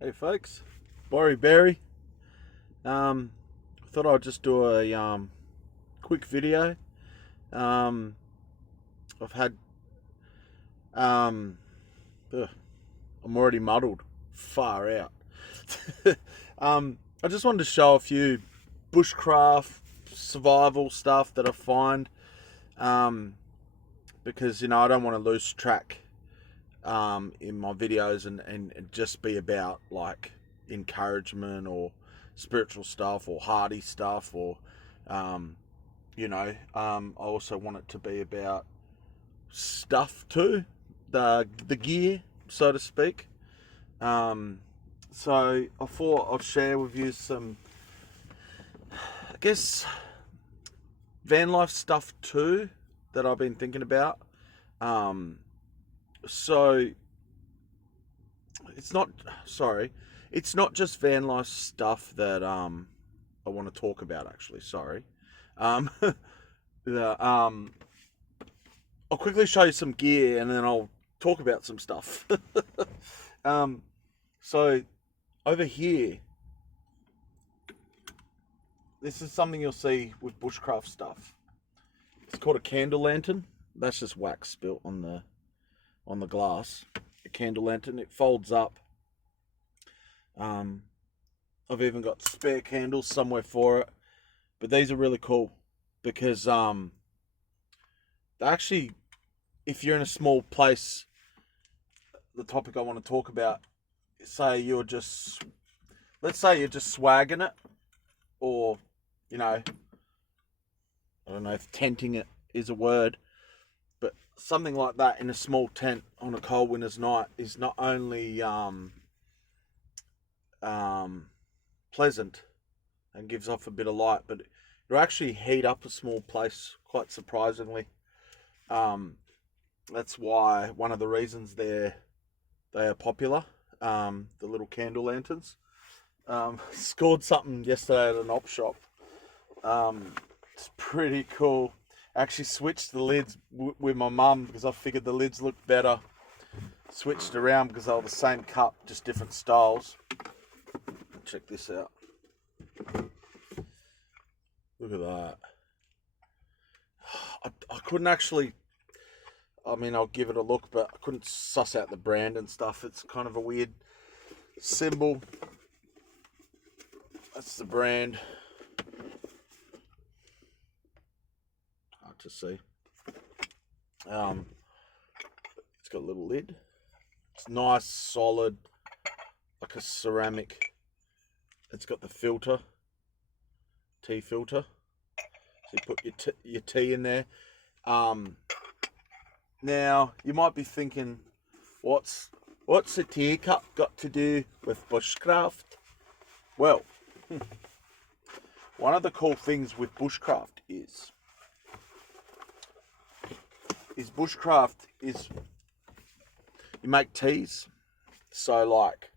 Hey folks, Bori. Thought I'd just do a quick video. Um, I've had um, ugh, I'm already muddled, far out. I just wanted to show a few bushcraft survival stuff that I find, um, because I don't want to lose track in my videos and just be about like encouragement or spiritual stuff or hardy stuff or um, I also want it to be about stuff too, the gear, so to speak. um, so I thought I'd share with you some, I guess, van life stuff too that I've been thinking about. um, so it's not sorry it's not just van life stuff that I want to talk about, actually. Sorry. um the, I'll quickly show you some gear and then I'll talk about some stuff. um so over here, this is something you'll see with bushcraft stuff. It's called a candle lantern. That's just wax spilt on the glass. A candle lantern, it folds up. um I've even got spare candles somewhere for it. But these are really cool because they actually, if you're in a small place, the topic I want to talk about, say you're just, let's say you're just swagging it, or, I don't know if tenting it is a word, but something like that in a small tent on a cold winter's night is not only um, pleasant and gives off a bit of light, but it'll actually heat up a small place quite surprisingly. Um, that's why one of the reasons they are popular. The little candle lanterns. Scored something yesterday at an op shop. It's pretty cool. I actually switched the lids with my mum because I figured the lids looked better. Switched around because they were the same cup, just different styles. Check this out. Look at that. I couldn't actually, I mean, I'll give it a look, but I couldn't suss out the brand and stuff. It's kind of a weird symbol. That's the brand. Hard to see. It's got a little lid. It's nice, solid, like a ceramic. It's got the filter, tea filter. So you put your tea in there. Now you might be thinking, what's a teacup got to do with bushcraft? Well, one of the cool things with bushcraft is bushcraft is you make teas. So like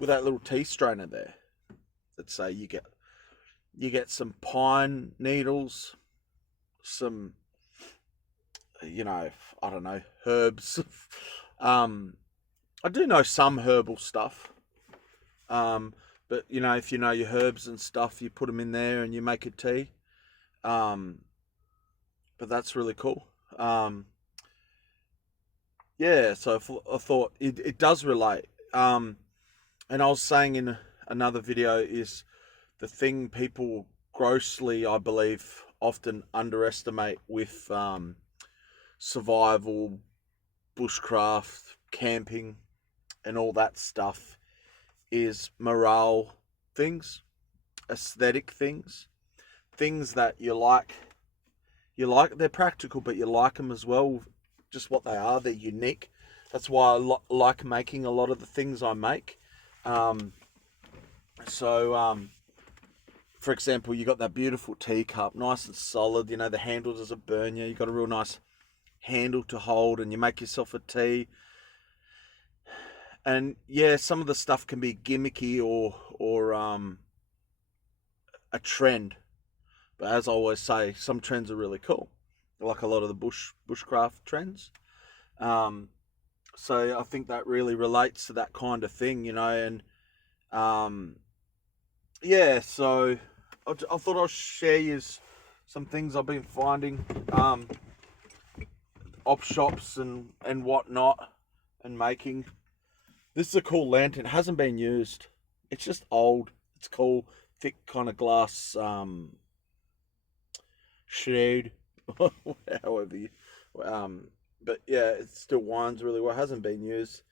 with that little tea strainer there, let's say you get some pine needles, some, I don't know, herbs. I do know some herbal stuff. But if you know your herbs and stuff, you put them in there and you make a tea. But that's really cool. Yeah, so I thought it does relate. And I was saying in another video is the thing people grossly, I believe, often underestimate with survival, bushcraft, camping, and all that stuff is morale things, aesthetic things, things that you like. You like, they're practical, but you like them as well. Just what they are, they're unique. That's why I like making a lot of the things I make. Um, so, for example, you got that beautiful teacup, nice and solid. The handle doesn't burn you. You got a real nice handle to hold, and you make yourself a tea. And yeah, some of the stuff can be gimmicky or a trend, but as I always say, some trends are really cool, like a lot of the bushcraft trends. Um, So I think that really relates to that kind of thing, and yeah. So I thought I'll share you some things I've been finding, op shops and whatnot, and making. This is a cool lantern. It hasn't been used. It's just old. It's cool, thick kind of glass shade, however you, but yeah, it still winds really well. It hasn't been used.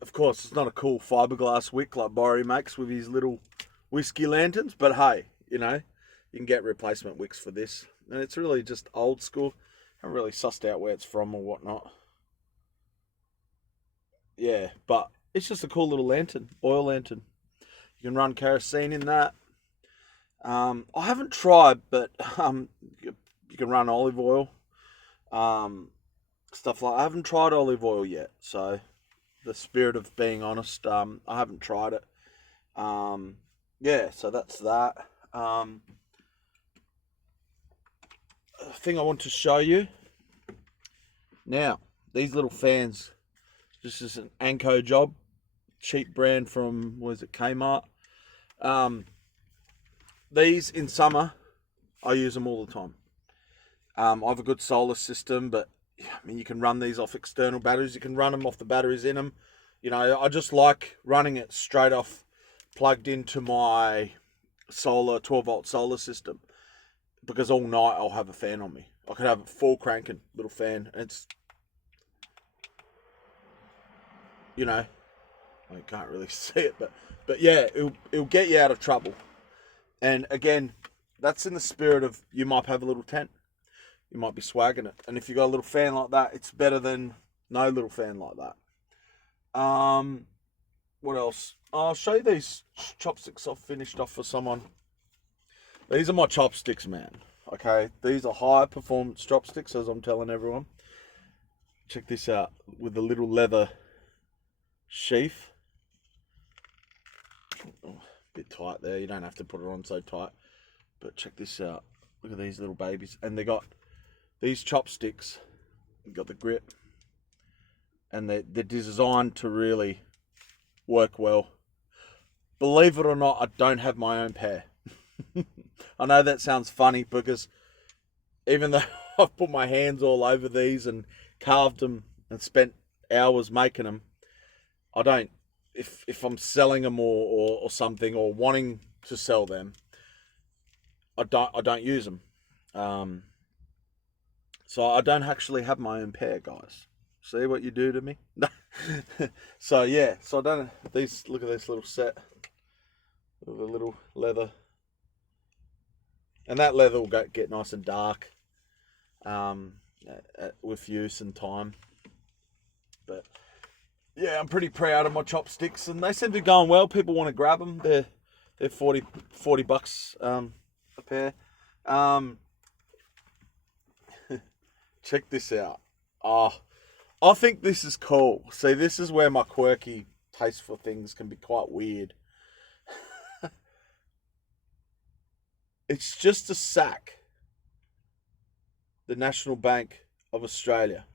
Of course, it's not a cool fiberglass wick like Bori makes with his little whiskey lanterns, but hey, you can get replacement wicks for this, and it's really just old school. I haven't really sussed out where it's from or whatnot. Yeah, but it's just a cool little lantern, oil lantern. You can run kerosene in that. I haven't tried, but you can run olive oil, stuff like. I haven't tried olive oil yet, so the spirit of being honest, I haven't tried it. Yeah, so that's that. Thing I want to show you now. These little fans. This is an Anko job, cheap brand from Kmart. These in summer, I use them all the time. I have a good solar system, but I mean, you can run these off external batteries. You can run them off the batteries in them. I just like running it straight off, plugged into my 12-volt solar system, because all night I'll have a fan on me. I could have it full cranking, little fan. It's, I can't really see it, but yeah, it'll get you out of trouble. And again, that's in the spirit of, you might have a little tent. You might be swagging it. And if you got a little fan like that, it's better than no little fan like that. What else? I'll show you these chopsticks I've finished off for someone. These are my chopsticks, man. Okay, these are high performance chopsticks, as I'm telling everyone. Check this out, with the little leather sheath. Oh, bit tight there. You don't have to put it on so tight. But check this out. Look at these little babies. And they got these chopsticks. You've got the grip. And they're designed to really work well. Believe it or not, I don't have my own pair. I know that sounds funny, because even though I've put my hands all over these and carved them and spent hours making them, I don't. If I'm selling them or something, or wanting to sell them, I don't use them. So I don't actually have my own pair, guys. See what you do to me? So yeah, so I don't. Look at this little set with a little leather, and that leather will get nice and dark, with use and time. But yeah, I'm pretty proud of my chopsticks, and they seem to be going well. People want to grab them. They're 40 bucks a pair. Check this out. I think this is cool. See, this is where my quirky taste for things can be quite weird. It's just a sack. The National Bank of Australia.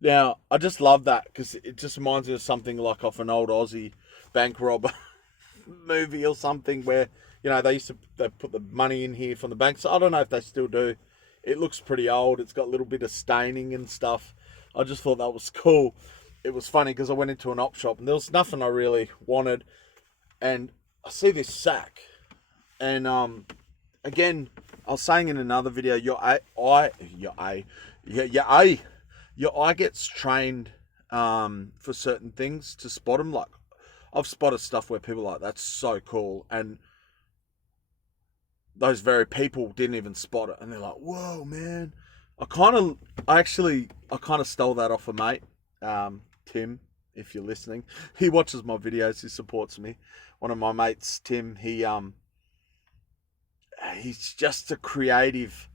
Now, I just love that, because it just reminds me of something like off an old Aussie bank robber movie or something, where, they put the money in here from the bank. So I don't know if they still do. It looks pretty old. It's got a little bit of staining and stuff. I just thought that was cool. It was funny because I went into an op shop and there was nothing I really wanted. And I see this sack. And again, I was saying in another video, your eye gets trained for certain things to spot them. Like, I've spotted stuff where people are like, that's so cool, and those very people didn't even spot it, and they're like, whoa, man. I kind of stole that off a mate, Tim, if you're listening. He watches my videos, he supports me. One of my mates, Tim, he's just a creative,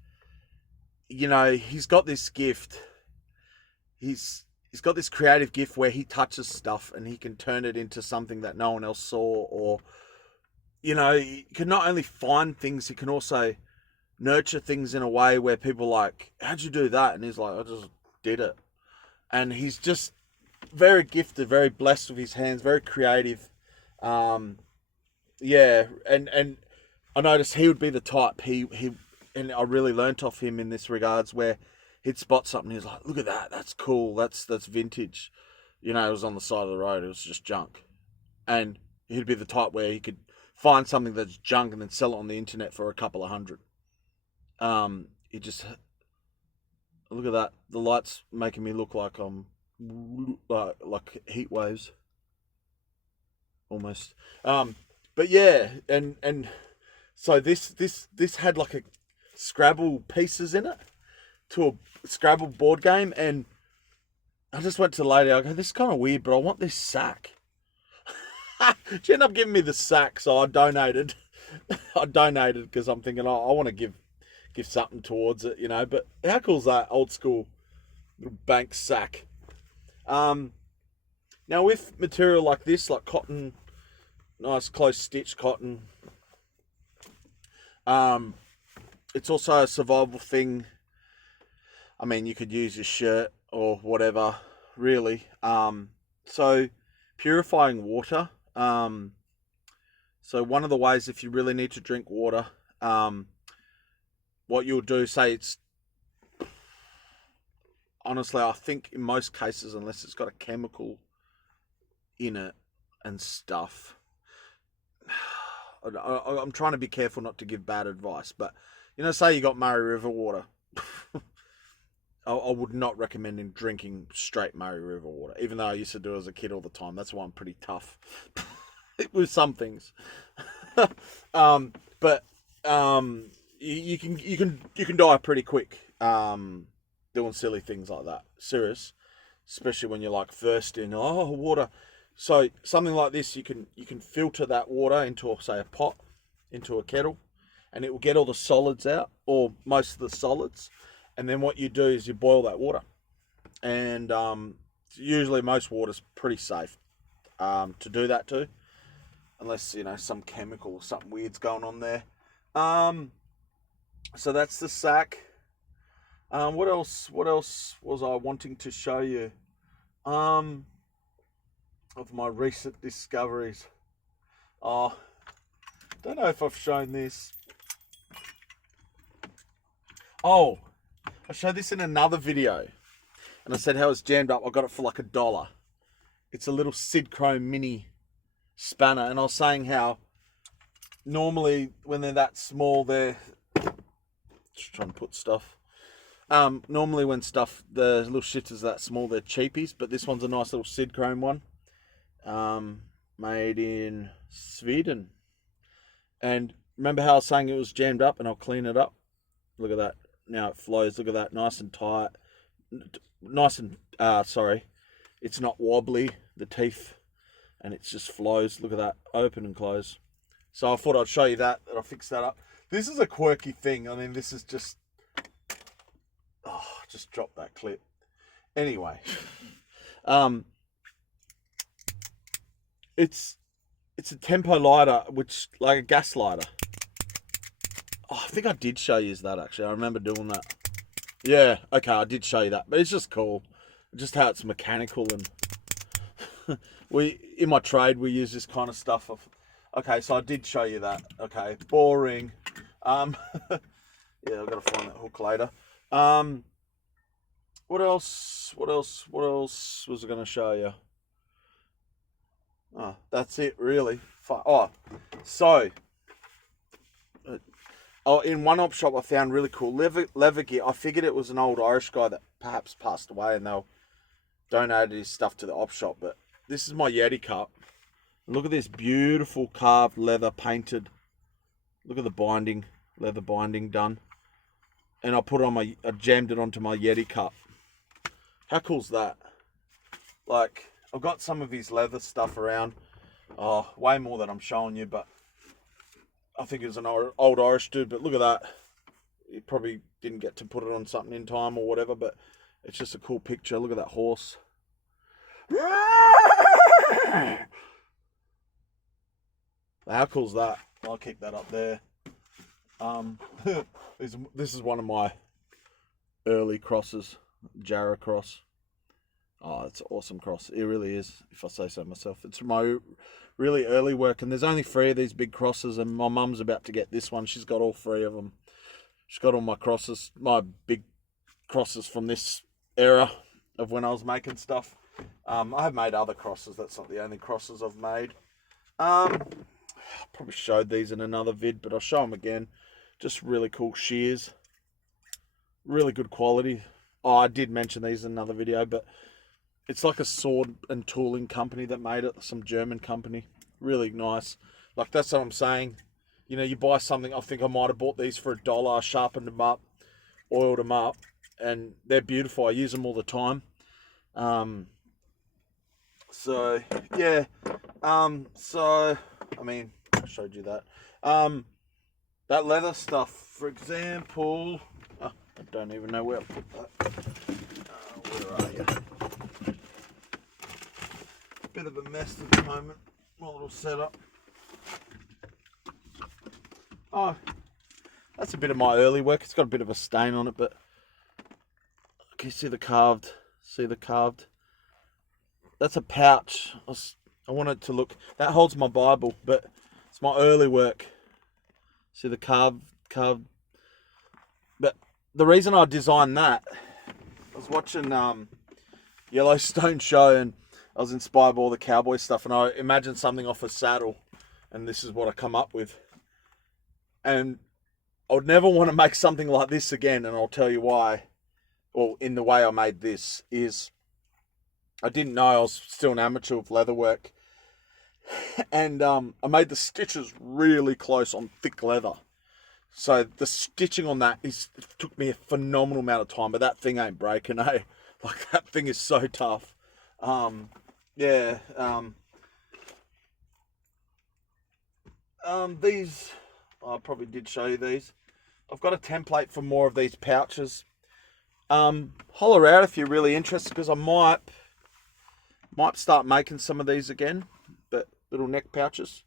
he's got this gift. He's got this creative gift where he touches stuff and he can turn it into something that no one else saw, or, he can not only find things, he can also nurture things in a way where people are like, how'd you do that? And he's like, I just did it. and he's just very gifted, very blessed with his hands, very creative. Yeah, and I noticed he would be the type and I really learnt off him in this regards where he'd spot something. He's like, "Look at that, that's cool. That's vintage." You know, it was on the side of the road. It was just junk, and he'd be the type where he could find something that's junk and then sell it on the internet for a couple of hundred. He just look at that. The light's making me look like I'm like heat waves almost. But yeah, and so this had like a Scrabble pieces in it to a Scrabble board game, and I just went to the lady. I go, "This is kind of weird, but I want this sack." She ended up giving me the sack, so I donated. I donated because I'm thinking, I want to give something towards it, you know. But how cool is that old school little bank sack? Now with material like this, like cotton, nice close stitch cotton, it's also a survival thing. I mean, you could use your shirt or whatever, really. So purifying water. So one of the ways, if you really need to drink water, what you'll do, say it's, honestly, I think in most cases, unless it's got a chemical in it and stuff, I'm trying to be careful not to give bad advice, but, you know, say you got Murray River water. I would not recommend drinking straight Murray River water, even though I used to do it as a kid all the time. That's why I'm pretty tough with some things. But you can die pretty quick doing silly things like that. Serious, especially when you're like thirsty and water. So something like this, you can filter that water into, say, a pot, into a kettle, and it will get all the solids out, or most of the solids. And then what you do is you boil that water, and usually most water's pretty safe to do that to, unless, you know, some chemical or something weird's going on there. So that's the sack. What else was I wanting to show you of my recent discoveries? Don't know if I've shown this. Oh, I showed this in another video, and I said how it's jammed up. I got it for like $1. It's a little Sid Chrome mini spanner, and I was saying how normally when they're that small, they're just trying to put stuff. Normally when the little shifters are that small, they're cheapies, but this one's a nice little Sid Chrome one, made in Sweden. And remember how I was saying it was jammed up, and I'll clean it up. Look at that. Now it flows. Look at that, nice and tight, sorry, it's not wobbly, the teeth, and it just flows. Look at that, open and close. So I thought I'd show you that I fixed that up. This is a quirky thing. I mean, this is just drop that clip. Anyway, it's a tempo lighter, which, like a gas lighter. Oh, I think I did show you that, actually. I remember doing that. Yeah, okay, I did show you that. But it's just cool. Just how it's mechanical, and in my trade, we use this kind of stuff. Okay, so I did show you that. Okay, boring. Yeah, I've got to find that hook later. What else was I going to show you? Oh, that's it, really. So... in one op shop I found really cool leather gear. I figured it was an old Irish guy that perhaps passed away and they'll donated his stuff to the op shop. But this is my Yeti cup. Look at this beautiful carved leather painted. Look at the binding, leather binding done. And I jammed it onto my Yeti cup. How cool's that? Like, I've got some of his leather stuff around. Way more than I'm showing you, but I think it was an old Irish dude, but look at that. He probably didn't get to put it on something in time or whatever, but it's just a cool picture. Look at that horse. How cool's that? I'll keep that up there. This is one of my early crosses, Jarrah cross. Oh, it's an awesome cross. It really is, if I say so myself. It's my really early work, and there's only 3 of these big crosses, and my mum's about to get this one. She's got all 3 of them. She's got all my crosses, my big crosses from this era of when I was making stuff. I have made other crosses. That's not the only crosses I've made. I probably showed these in another vid, but I'll show them again. Just really cool shears. Really good quality. Oh, I did mention these in another video, but it's like a sword and tooling company that made it. Some German company. Really nice. Like, that's what I'm saying. You know, you buy something, I think I might have bought these for $1, sharpened them up, oiled them up, and they're beautiful. I use them all the time. So, yeah. So, I mean, I showed you that. That leather stuff, for example, I don't even know where I put that. Where are you? Bit of a mess at the moment, my little setup. Oh, that's a bit of my early work. It's got a bit of a stain on it, but can you see the carved? See the carved? That's a pouch. I want it to look, that holds my Bible, but it's my early work. See the carved. But the reason I designed that, I was watching Yellowstone show, and I was inspired by all the cowboy stuff, and I imagined something off a saddle, and this is what I come up with. And I would never want to make something like this again, and I'll tell you why. Well, in the way I made this is, I didn't know I was still an amateur with leatherwork, and I made the stitches really close on thick leather. So the stitching on that it took me a phenomenal amount of time, but that thing ain't breaking, eh? Like, that thing is so tough. Yeah. These, I probably did show you these. I've got a template for more of these pouches. Holler out if you're really interested, because I might start making some of these again. But little neck pouches,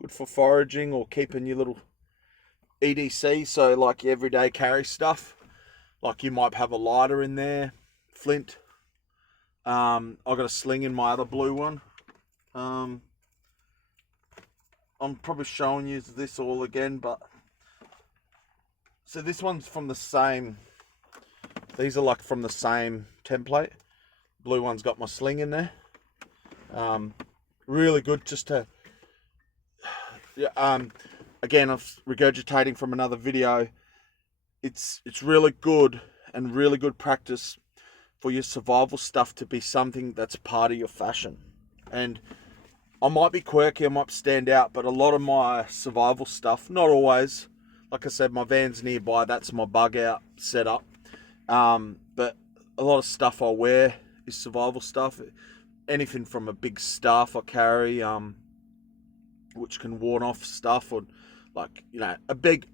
good for foraging or keeping your little EDC, so like your everyday carry stuff. Like, you might have a lighter in there, flint. I've got a sling in my other blue one. I'm probably showing you this all again, but so this one's from the same, these are like from the same template. Blue one's got my sling in there. Really good just to, yeah, again, I'm regurgitating from another video. It's really good and really good practice for your survival stuff to be something that's part of your fashion. And I might be quirky, I might stand out, but a lot of my survival stuff, not always, like I said, my van's nearby, that's my bug out setup. But a lot of stuff I wear is survival stuff. Anything from a big staff I carry, which can ward off stuff, or like, you know, a big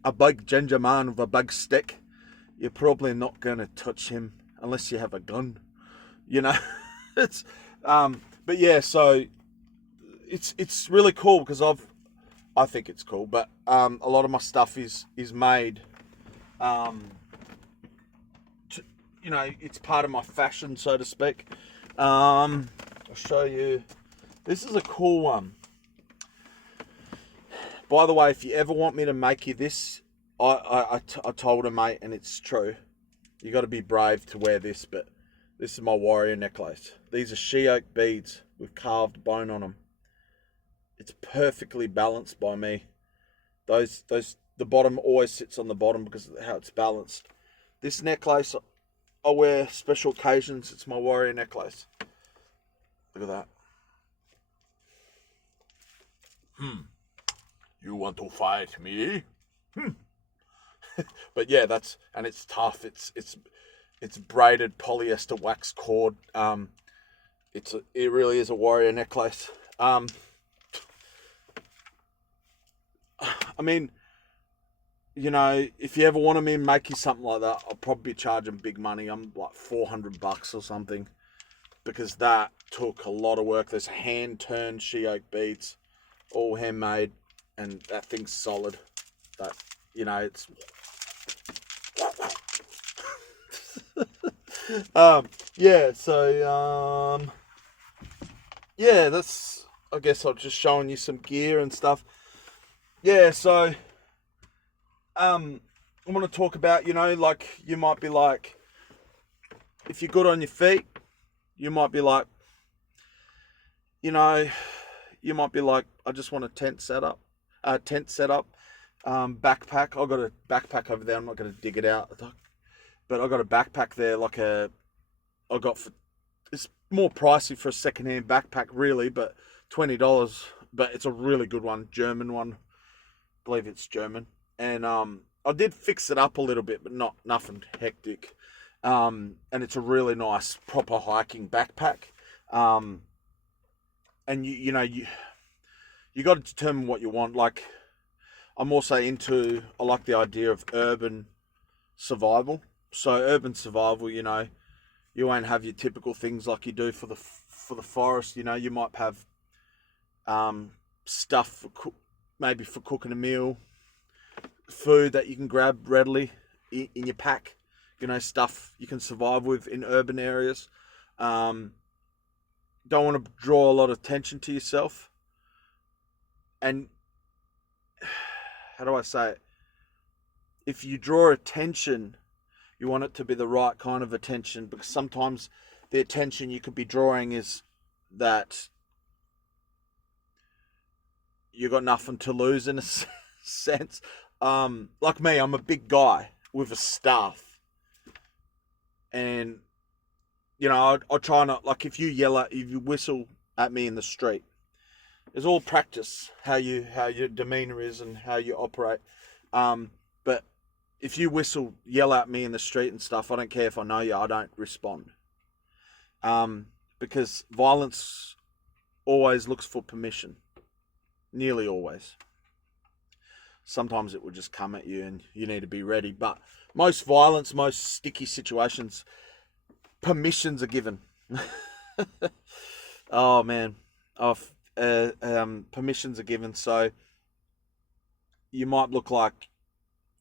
ginger man with a big stick, you're probably not going to touch him unless you have a gun, you know. It's but yeah, so it's really cool, because I think it's cool, but a lot of my stuff is made, you know, it's part of my fashion, so to speak. I'll show you, this is a cool one. By the way, if you ever want me to make you this, I told a mate, and it's true, you got to be brave to wear this, but this is my warrior necklace. These are she oak beads with carved bone on them. It's perfectly balanced by me. The bottom always sits on the bottom because of how it's balanced. This necklace I wear special occasions. It's my warrior necklace. Look at that. You want to fight me? But yeah, and it's tough. It's braided polyester wax cord. It really is a warrior necklace. I mean, you know, if you ever wanted me to make you something like that, I'll probably be charging big money. I'm like $400 or something, because that took a lot of work. There's hand-turned she oak beads, all handmade, and that thing's solid. That, you know, it's yeah, so yeah, that's, I guess I'm just showing you some gear and stuff. Yeah, so I want to talk about, like, you might be like, if you're good on your feet, you might be like, you know, you might be like, I just want a tent setup, backpack. I've got a backpack over there. I'm not going to dig it out, but I got a backpack there, I got for, it's more pricey for a secondhand backpack, really, but $20. But it's a really good one, German one. I believe it's German, and I did fix it up a little bit, but nothing hectic. And it's a really nice, proper hiking backpack. And you got to determine what you want. Like, I'm also I like the idea of urban survival. So urban survival, you won't have your typical things like you do for the forest. You might have stuff maybe for cooking a meal, food that you can grab readily in your pack. Stuff you can survive with in urban areas. Don't want to draw a lot of attention to yourself. And how do I say it? If you draw attention, you want it to be the right kind of attention, because sometimes the attention you could be drawing is that you got nothing to lose in a sense. Like me, I'm a big guy with a staff, and I try not, like, if you whistle at me in the street, it's all practice how your demeanor is and how you operate. But if you yell at me in the street and stuff, I don't care if I know you, I don't respond. Because violence always looks for permission. Nearly always. Sometimes it will just come at you and you need to be ready. But most violence, most sticky situations, permissions are given. Oh man, permissions are given. So you might look like,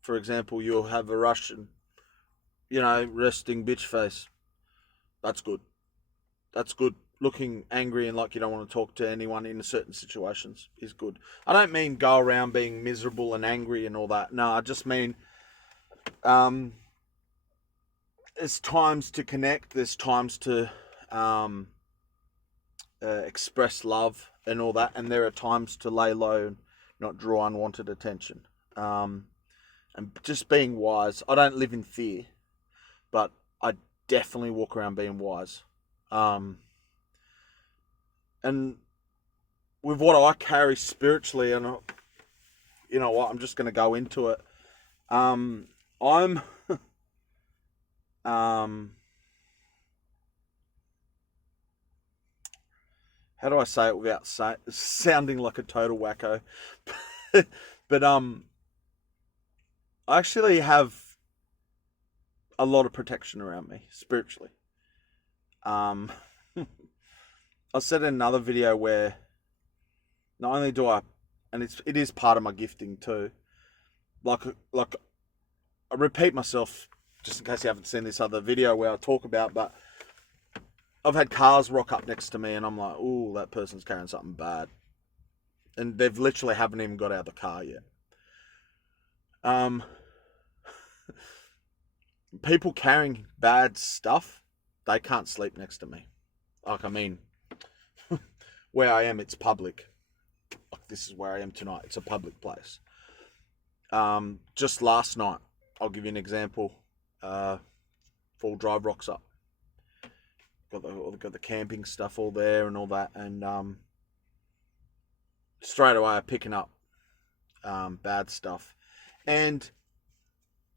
for example, you'll have a Russian, resting bitch face. That's good. That's good. Looking angry and like you don't want to talk to anyone in certain situations is good. I don't mean go around being miserable and angry and all that. No, I just mean there's times to connect. There's times to express love and all that. And there are times to lay low and not draw unwanted attention. And just being wise. I don't live in fear, but I definitely walk around being wise. And with what I carry spiritually, and you know what, I'm just going to go into it. I'm how do I say it without sounding like a total wacko? But I actually have a lot of protection around me spiritually. I said in another video where not only do I, and it is part of my gifting too. Like I repeat myself just in case you haven't seen this other video where I talk about, but I've had cars rock up next to me and I'm like, ooh, that person's carrying something bad, and they've literally haven't even got out of the car yet. People carrying bad stuff, they can't sleep next to me. Like, I mean, where I am, it's public. Like, this is where I am tonight. It's a public place. Just last night, I'll give you an example. Full drive rocks up. Got the camping stuff all there and all that, and straight away I'm picking up bad stuff, and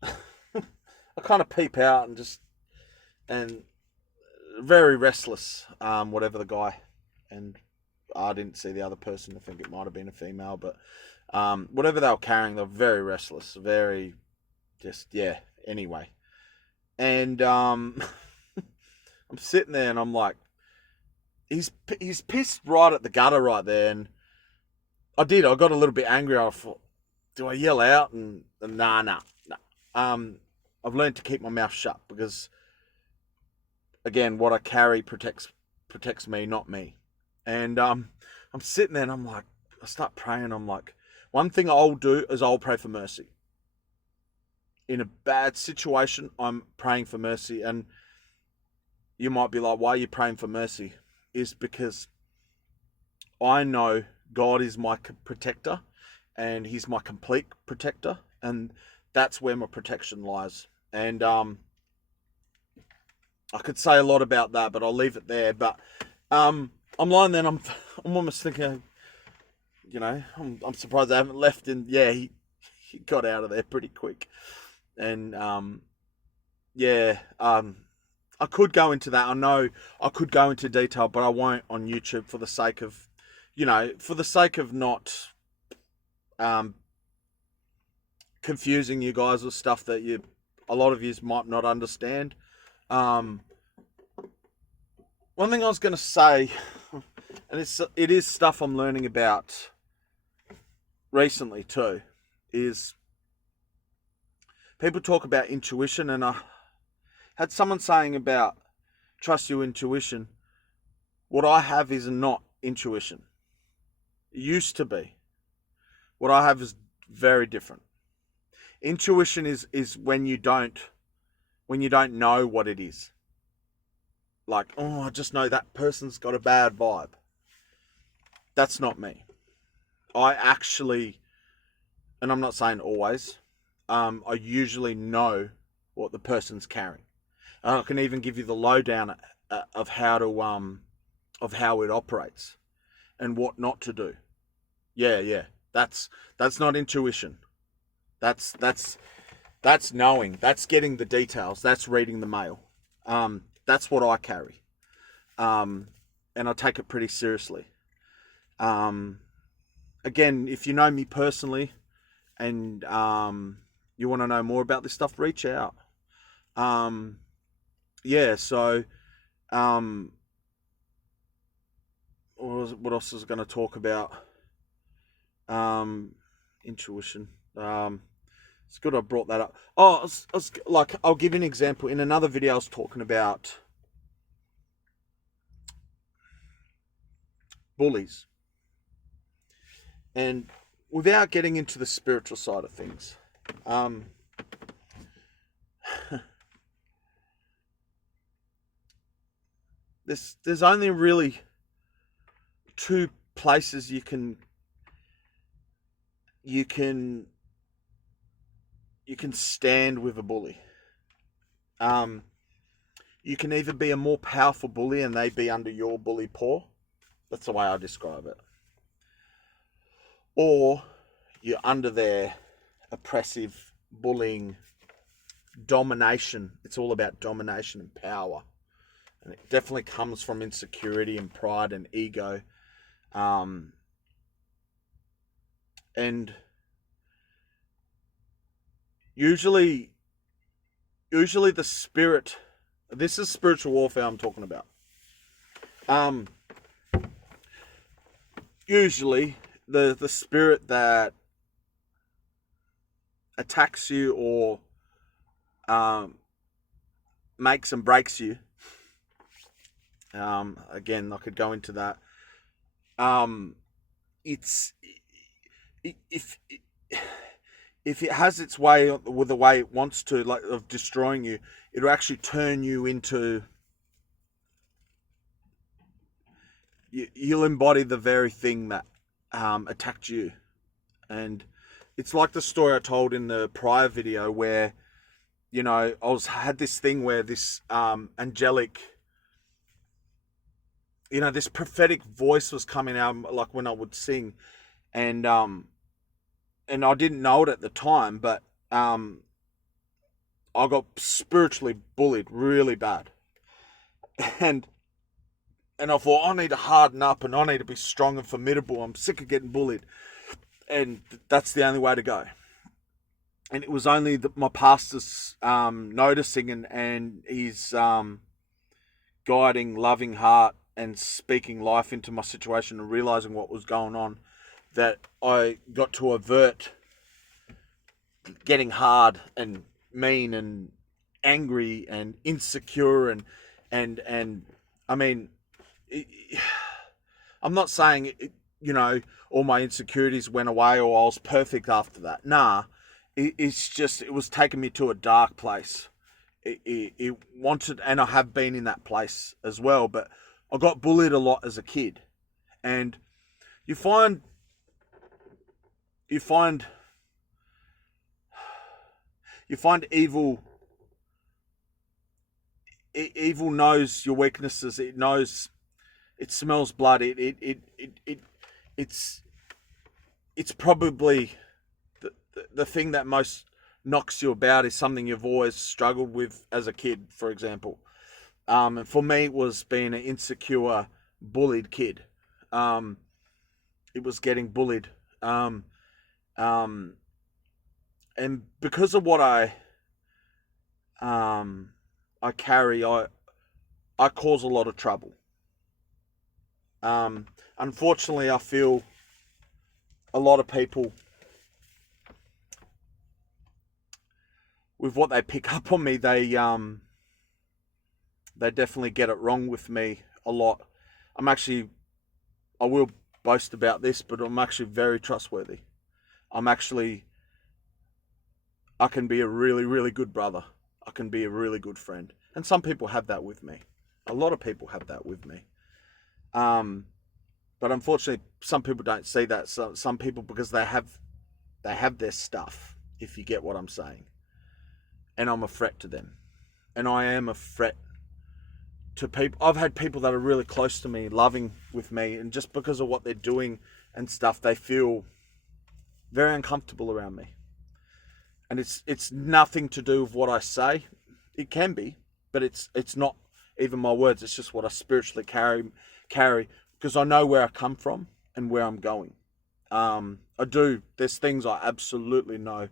I kind of peep out and very restless. Whatever the guy, and I didn't see the other person. I think it might have been a female, but whatever they were carrying, they were very restless, very just, yeah. Anyway, and I'm sitting there and I'm like, he's pissed right at the gutter right there, and I got a little bit angry. I thought, do I yell out? And nah. I've learned to keep my mouth shut, because again, what I carry protects me, not me. And I'm sitting there and I'm like, I start praying. I'm like, one thing I'll do is I'll pray for mercy. In a bad situation, I'm praying for mercy. And you might be like, why are you praying for mercy? Is because I know God is my protector and he's my complete protector. And that's where my protection lies. And I could say a lot about that, but I'll leave it there. But I'm lying there and I'm almost thinking, I'm surprised I haven't left. And yeah, he got out of there pretty quick. And I could go into that. I know I could go into detail, but I won't on YouTube for the sake of, not confusing you guys with stuff that a lot of you might not understand. One thing I was going to say, and it is stuff I'm learning about recently too, is people talk about intuition, and I had someone saying about trust your intuition. What I have is not intuition. It used to be. What I have is very different. Intuition is when you don't know what it is. Like, oh, I just know that person's got a bad vibe. That's not me. I actually, and I'm not saying always, I usually know what the person's carrying. I can even give you the lowdown of how it operates and what not to do. Yeah. That's not intuition. That's knowing. That's getting the details. That's reading the mail. That's what I carry. And I take it pretty seriously. Again, if you know me personally and you want to know more about this stuff, reach out. So what else was I going to talk about? Intuition. It's good I brought that up. I'll give you an example. In another video, I was talking about bullies. And without getting into the spiritual side of things, there's only really two places you can stand with a bully. You can either be a more powerful bully and they be under your bully paw. That's the way I describe it. Or you're under their oppressive, bullying, domination. It's all about domination and power. And it definitely comes from insecurity and pride and ego. And usually the spirit, this is spiritual warfare I'm talking about. Usually the spirit that attacks you or makes and breaks you, again, I could go into that. If it has its way with the way it wants to, like of destroying you, it'll actually turn you into, you'll embody the very thing that attacked you. And it's like the story I told in the prior video where, I had this thing where this angelic, this prophetic voice was coming out, like when I would sing, and I didn't know it at the time, but I got spiritually bullied really bad, and I thought, I need to harden up and I need to be strong and formidable. I'm sick of getting bullied, and that's the only way to go. And it was only my pastor's noticing and his guiding, loving heart and speaking life into my situation and realizing what was going on, that I got to avert getting hard and mean and angry and insecure and And I mean, it, I'm not saying all my insecurities went away or I was perfect after that. Nah, it's just it was taking me to a dark place. It wanted, and I have been in that place as well. But I got bullied a lot as a kid, and you find you find you find evil. Evil knows your weaknesses. It knows. It smells blood. It's probably the thing that most knocks you about is something you've always struggled with as a kid, for example. And for me, it was being an insecure, bullied kid. It was getting bullied. And because of what I carry, I cause a lot of trouble. Unfortunately, I feel a lot of people, with what they pick up on me, they definitely get it wrong with me a lot. I will boast about this, but I'm actually very trustworthy. I can be a really, really good brother. I can be a really good friend. And some people have that with me. A lot of people have that with me. But unfortunately, some people don't see that. So some people, because they have their stuff, if you get what I'm saying. And I'm a threat to them. And I am a threat to people. I've had people that are really close to me, loving with me, and just because of what they're doing and stuff, they feel very uncomfortable around me. And it's nothing to do with what I say. It can be, but it's not even my words. It's just what I spiritually carry because I know where I come from and where I'm going. I do. There's things I absolutely know.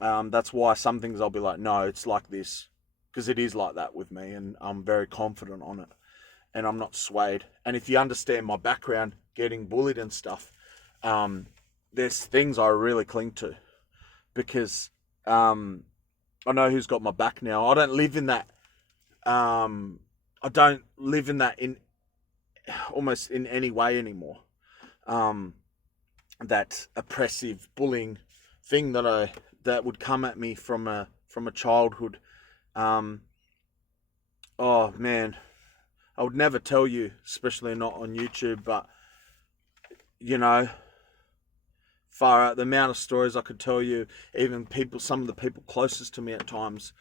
That's why some things I'll be like, no, it's like this, because it is like that with me, and I'm very confident on it, and I'm not swayed. And if you understand my background, getting bullied and stuff, there's things I really cling to, because I know who's got my back now. I don't live in that. I don't live in that in almost in any way anymore. That oppressive bullying thing that would come at me from a childhood. Oh man, I would never tell you, especially not on YouTube, but far out the amount of stories I could tell you, even some of the people closest to me at times,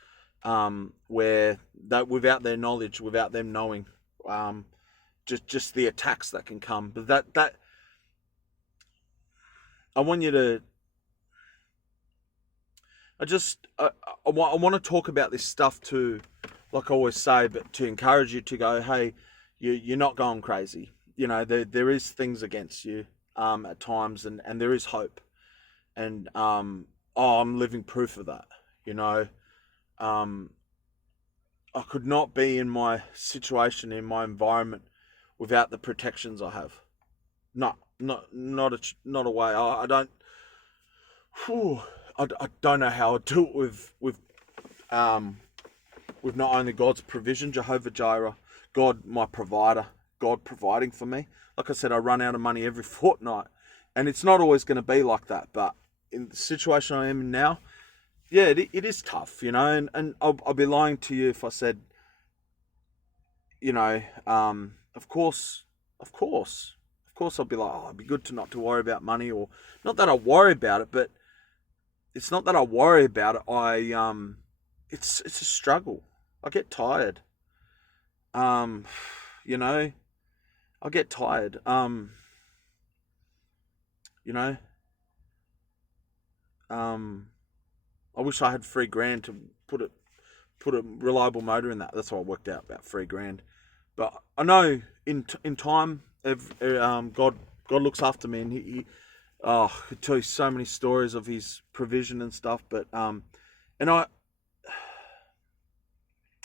where that without their knowledge, without them knowing, just the attacks that can come. But that I want you to. I want to talk about this stuff too, like I always say, but to encourage you to go, hey, you're not going crazy. There is things against you at times, and there is hope. And I'm living proof of that. I could not be in my situation, in my environment, without the protections I have. Not a way. I don't. Whew, I don't know how I do it with not only God's provision, Jehovah Jireh, God my provider, God providing for me. Like I said, I run out of money every fortnight, and it's not always going to be like that. But in the situation I am in now, yeah, it is tough, and I'll be lying to you if I said, of course, I'll be like, it'd be good to not to worry about money, or not that I worry about it, but it's not that I worry about it. It's a struggle. I get tired. I get tired. I wish I had $3,000 to put a reliable motor in that. That's what I worked out, about $3,000. But I know in time, God looks after me, and he I could tell you so many stories of his provision and stuff. But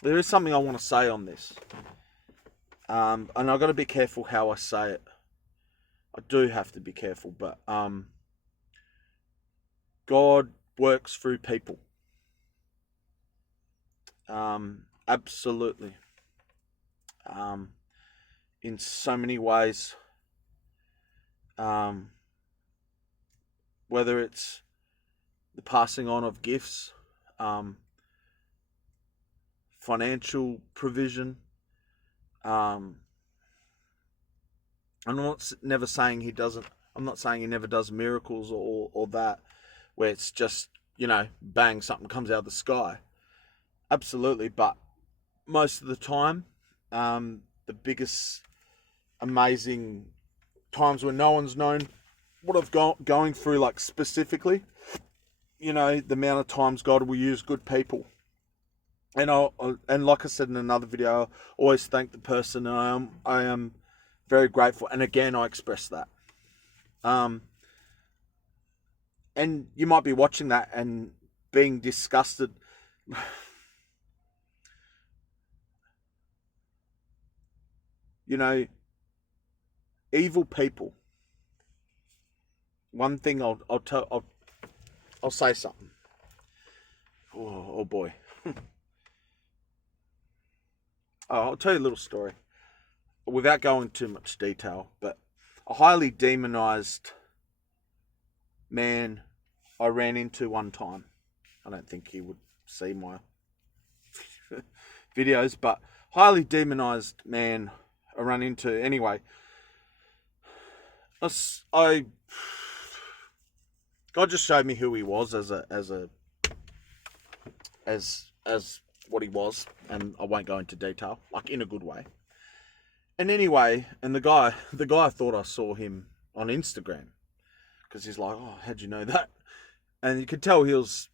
there is something I want to say on this, and I've got to be careful how I say it. I do have to be careful, but God works through people. Absolutely. In so many ways. Um, whether it's the passing on of gifts, um, financial provision. Um, I'm not never saying he doesn't. I'm not saying he never does miracles or that, where it's just, bang, something comes out of the sky. Absolutely, but most of the time, the biggest amazing times when no one's known what I've going through, like specifically, the amount of times God will use good people. And like I said in another video, I always thank the person, and I am very grateful. And again, I express that. And you might be watching that and being disgusted. Evil people. One thing I'll say something. Oh boy. I'll tell you a little story without going too much detail, but a highly demonized man I ran into one time. I don't think he would see my videos, but highly demonized man I ran into. Anyway, God just showed me who he was as what he was, and I won't go into detail, like in a good way. And anyway, and the guy thought I saw him on Instagram, because he's like, "Oh, how'd you know that?" And you could tell he was,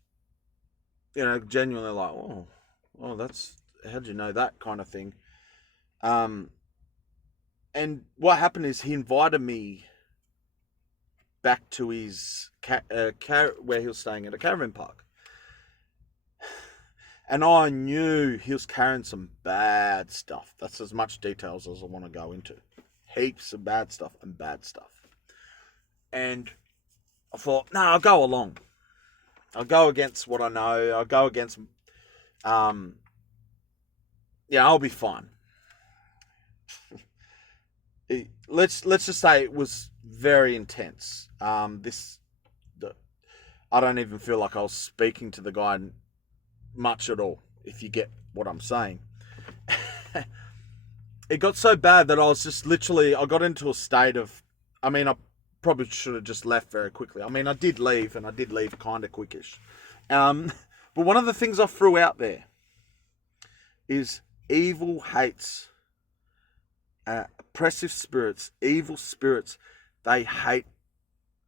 genuinely like, "Oh, that's how'd you know that?" kind of thing. And what happened is he invited me back to his where he was staying at a caravan park. And I knew he was carrying some bad stuff. That's as much details as I want to go into. Heaps of bad stuff. And I thought, no, I'll go along. I'll go against what I know. I'll go against, I'll be fine. Let's just say it was very intense. I don't even feel like I was speaking to the guy much at all, if you get what I'm saying. It got so bad that I was just literally, I got into a state of, I probably should have just left very quickly. I did leave, and I did leave kind of quickish. But one of the things I threw out there is evil hates, oppressive spirits, evil spirits, they hate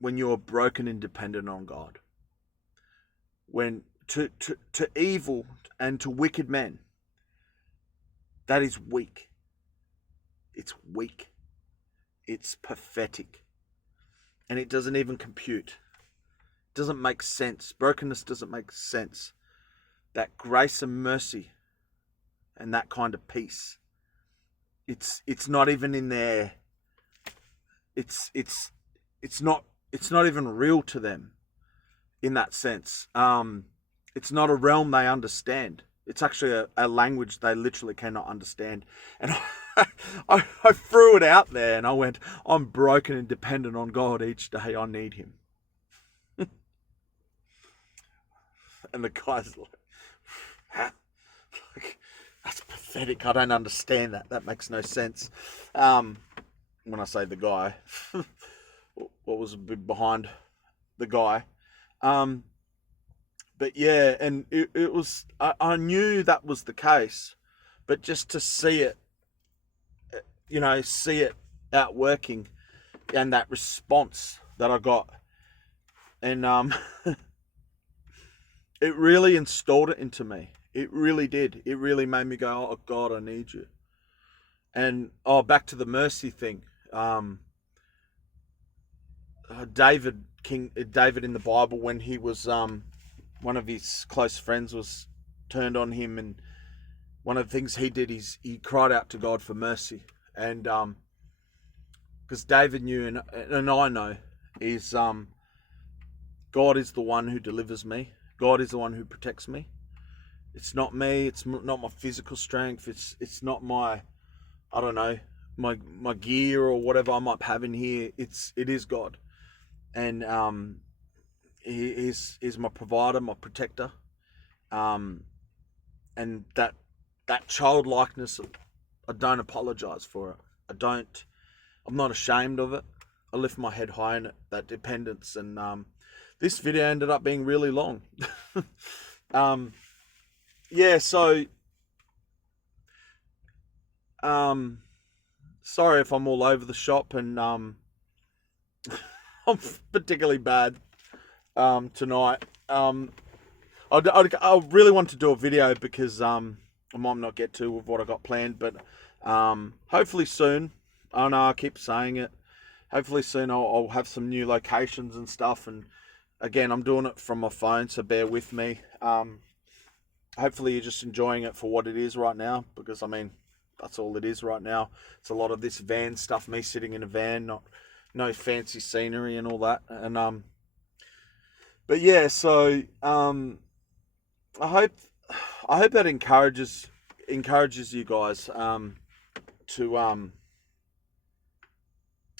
when you're broken and dependent on God. When to evil and to wicked men, that is weak. It's weak. It's pathetic. And it doesn't even compute. It doesn't make sense. Brokenness doesn't make sense. That grace and mercy and that kind of peace, it's not even in there. It's not even real to them in that sense. It's not a realm they understand. It's actually a language they literally cannot understand. And I threw it out there, and I went, I'm broken and dependent on God each day. I need him. And the guy's like, that's pathetic. I don't understand that. That makes no sense. When I say the guy, what was a bit behind the guy? But yeah, and it was, I knew that was the case, but just to see it, see it out working, and that response that I got, and it really installed it into me. It really did. It really made me go, oh God, I need you. And back to the mercy thing. David in the Bible, when he was one of his close friends was turned on him, and one of the things he did is he cried out to God for mercy. And because David knew, and I know, is God is the one who delivers me. God is the one who protects me. It's not me. It's not my physical strength. It's not my, I don't know, my gear or whatever I might have in here. It is God, and he's my provider, my protector, and that childlikeness, I don't apologize for it. I'm not ashamed of it. I lift my head high in it, that dependence. And this video ended up being really long. Yeah, so sorry if I'm all over the shop, and I'm particularly bad tonight. I really want to do a video because I might not get to with what I got planned, but hopefully soon. I know I keep saying it. Hopefully soon I'll have some new locations and stuff. And again, I'm doing it from my phone, so bear with me. Hopefully you're just enjoying it for what it is right now, because I mean, that's all it is right now. It's a lot of this van stuff, me sitting in a van, no fancy scenery and all that. And but yeah, so I hope that encourages you guys to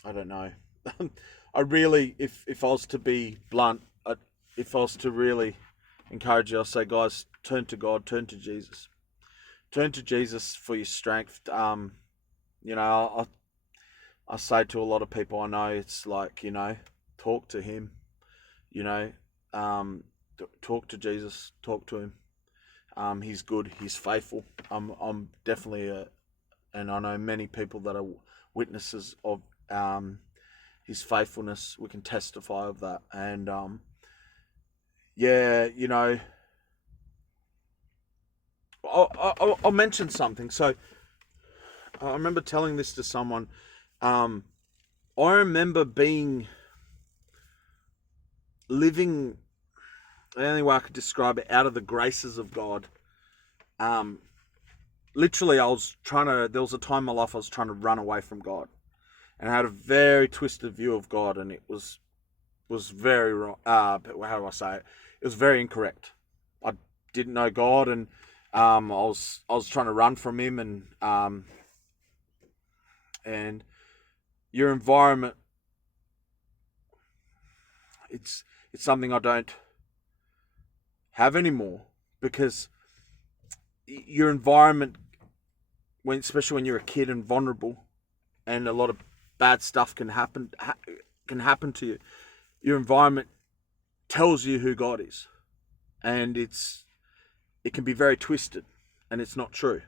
I don't know. I really, if I was to be blunt, if I was to really encourage you, I'll say, guys, turn to God, turn to Jesus. Turn to Jesus for your strength. You know, I say to a lot of people I know, it's like, you know, talk to him, you know, talk to Jesus, talk to him. He's good, he's faithful. I'm definitely and I know many people that are witnesses of his faithfulness. We can testify of that. And yeah, you know, I'll mention something. So I remember telling this to someone. I remember living, the only way I could describe it, out of the graces of God. Literally, there was a time in my life I was trying to run away from God. And I had a very twisted view of God, and it was very wrong. How do I say it? It was very incorrect. I didn't know God, and I was trying to run from him, and your environment, it's something I don't have anymore, because your environment, especially when you're a kid and vulnerable, and a lot of bad stuff can happen to you, your environment tells you who God is, and it can be very twisted, and it's not true.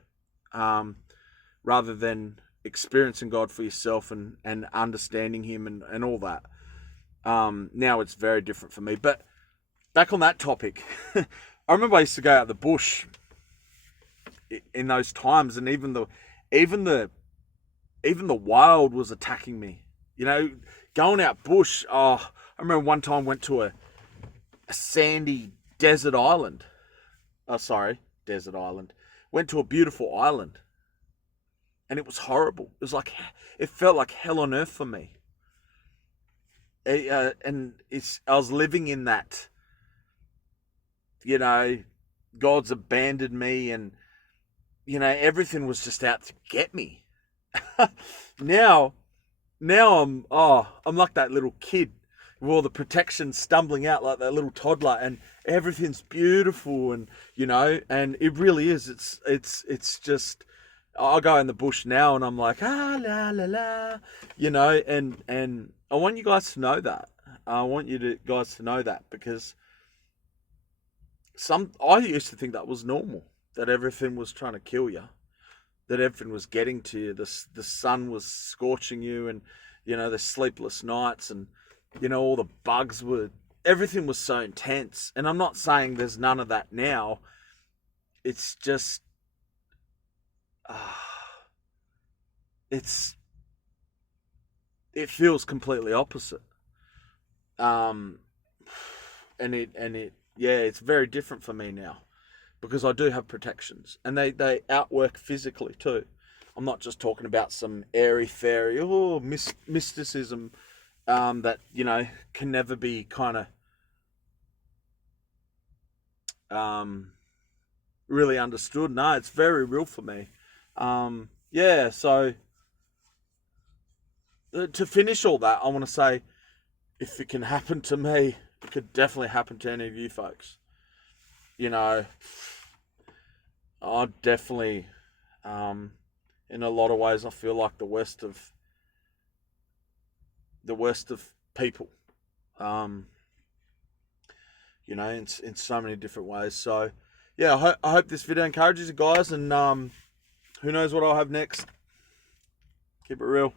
Rather than experiencing God for yourself and understanding him and all that. Now it's very different for me. But back on that topic, I remember I used to go out the bush in those times, and even the wild was attacking me. You know, going out bush. Oh, I remember one time went to a sandy desert island. Desert island. Went to a beautiful island, and it was horrible. It felt like hell on earth for me. I was living in that. You know, God's abandoned me, and you know, everything was just out to get me. Now I'm like that little kid with all the protection stumbling out like that little toddler, and everything's beautiful, and you know, and it really is. It's just, I go in the bush now and I'm like, la la la, you know, and I want you guys to know that. I want you guys to know that, because I used to think that was normal, that everything was trying to kill you, that everything was getting to you. The sun was scorching you, and you know, the sleepless nights, and you know, all the bugs everything was so intense. And I'm not saying there's none of that now. It's just, it feels completely opposite. And it's very different for me now, because I do have protections, and they outwork physically too. I'm not just talking about some airy-fairy mysticism that, you know, can never be kind of really understood. No, it's very real for me. Yeah, so to finish all that, I want to say, if it can happen to me, it could definitely happen to any of you folks. You know, I definitely, in a lot of ways, I feel like the worst of people. You know, in so many different ways. So, yeah, I hope this video encourages you guys, and who knows what I'll have next. Keep it real.